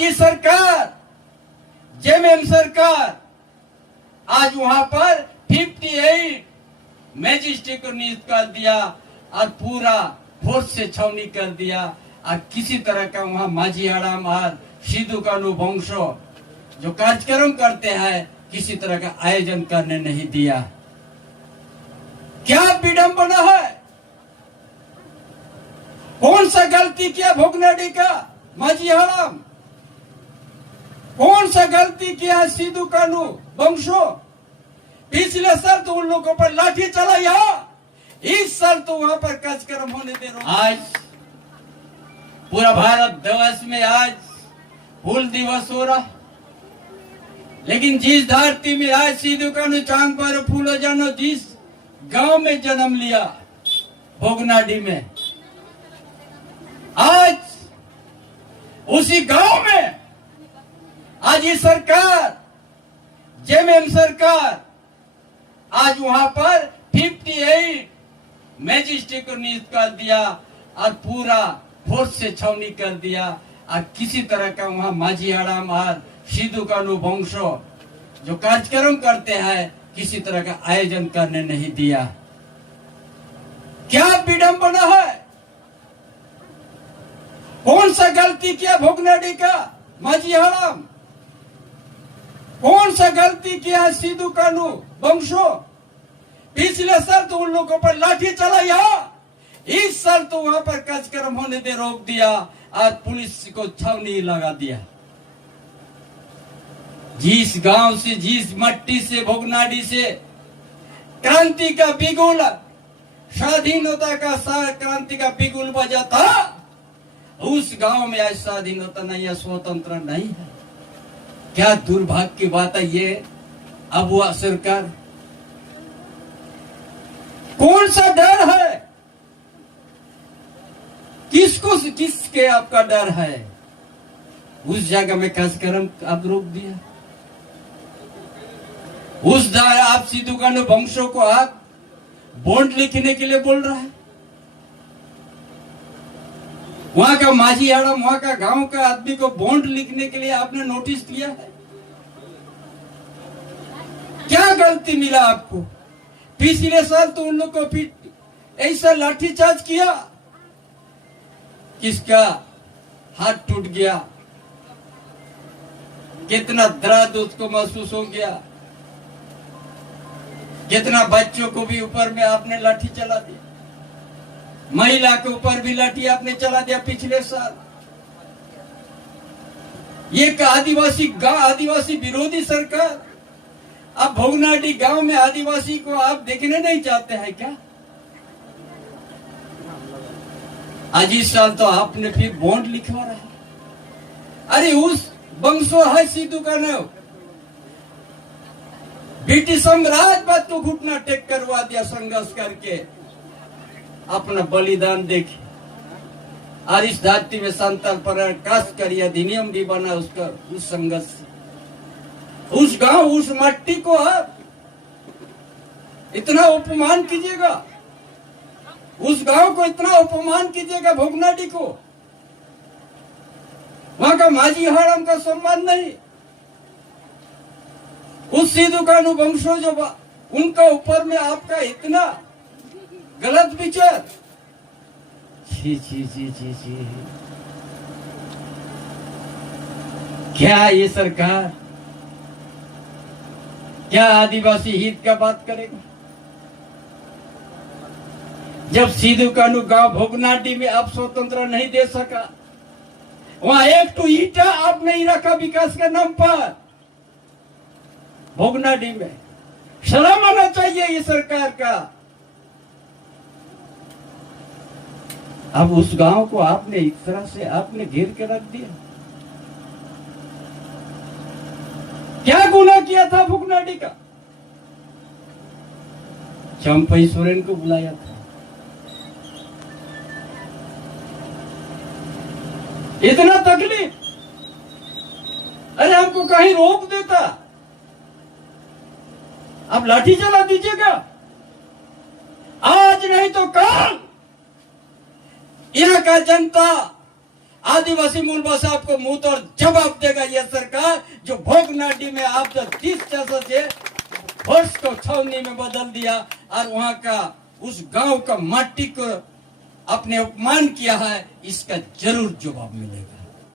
आज ये सरकार, जेएमएम सरकार, आज वहां पर 58 मैजिस्ट्रेट को नियुक्त कर दिया और पूरा फोर्स से छावनी कर दिया और किसी तरह का वहां माझी हड़ाम और सिद्धू कानू वंशो जो कार्यक्रम करते हैं किसी तरह का आयोजन करने नहीं दिया। क्या विडंबना है? कौन सा गलती किया भोगनाडी का माझी हड़ाम? कौन सा गलती किया सिद्धू कानू वंशो? पिछले साल तो उन लोगों पर लाठी चलाया, इस साल तो वहां पर कार्यक्रम होने दे रहा। आज पूरा भारत दिवस में आज हुल दिवस हो रहा, लेकिन जिस धरती में आज सिद्धू कानू चांग पर फूलो जानो जिस गांव में जन्म लिया भोगनाडी में, आज उसी गांव में आज ये सरकार, जेएमएम सरकार, आज वहां पर 58 मैजिस्ट्रेट को नियुक्त कर दिया और पूरा फोर्स से छावनी कर दिया और किसी तरह का वहां माझी हड़ाम और सिद्धू कानू वंशो जो कार्यक्रम करते हैं किसी तरह का आयोजन करने नहीं दिया। क्या विडंबना है? कौन सा गलती किया भोगनाडी का माझी हड़ाम? कौन सा गलती किया सिद्धू कानू वंशो? पिछले साल तो उन लोगों पर लाठी चलाया, इस साल तो वहां पर कार्यक्रम होने दे रोक दिया और पुलिस को छावनी लगा दिया। जिस गांव से, जिस मट्टी से, भोगनाडी से क्रांति का बिगुल, स्वाधीनता का क्रांति का बिगुल बजा था, उस गांव में आज स्वाधीनता नहीं है, स्वतंत्र नहीं है। क्या दुर्भाग्य की बात है ये। अब वह सरकार, कौन सा डर है? किसके आपका डर है? उस जगह में कार्यक्रम आप रोक दिया। उस आप सिद्धू कानू वंशों को आप बॉन्ड लिखने के लिए बोल रहा है। वहां का माझी हड़ाम, वहां का गांव का आदमी को बॉन्ड लिखने के लिए आपने नोटिस दिया है। क्या गलती मिला आपको? पिछले साल तो उन लोग को फिर ऐसा लाठीचार्ज किया, किसका हाथ टूट गया, कितना दर्द उसको महसूस हो गया, कितना बच्चों को भी ऊपर में आपने लाठी चला दिया, महिला के ऊपर भी लाठी आपने चला दिया पिछले साल। ये आदिवासी विरोधी सरकार, अब भोगनाडी गांव में आदिवासी को आप देखने नहीं चाहते हैं क्या? आज इस साल तो आपने फिर बॉन्ड लिखवा रहा है। अरे उस वंशो है सिद्धू कानू, ब्रिटिश साम्राज्य बात को घुटना टेक करवा दिया संघर्ष करके, अपना बलिदान देखे। और इस धरती में संताल पर काश करिए अधिनियम भी बना उसका, उस संघर्ष से। उस गांव, उस मट्टी को आप इतना अपमान कीजिएगा? उस गांव को इतना अपमान कीजिएगा? भोगनाडी को, वहां का माझी हड़ाम का सम्मान नहीं, उस सिद्धू कानू वंशो जो उनका ऊपर में आपका इतना गलत विचार। जी जी जी जी जी, क्या ये सरकार, क्या आदिवासी हित का बात करेगा? जब सिद्धू कानू गांव भोगनाडी में आप स्वतंत्र नहीं दे सका, वहां एक तो ईटा आप नहीं रखा विकास के नाम पर भोगनाडी में, शर्म आना चाहिए ये सरकार का। अब उस गांव को आपने इस तरह से आपने घेर के रख दिया। क्या गुनाह किया था भोगनाडी का? चंपई सोरेन को बुलाया था, इतना तकलीफ, अरे हमको कहीं रोक देता, अब लाठी चला दीजिएगा। आज नहीं तो कल यहाँ का जनता आदिवासी मूल भाषा आपको मुंह तोड़ जवाब देगा यह सरकार, जो भोगनाडी में आप जो 30 से वर्ष को छावनी में बदल दिया और वहां का उस गांव का माटी को अपने अपमान किया है, इसका जरूर जवाब मिलेगा।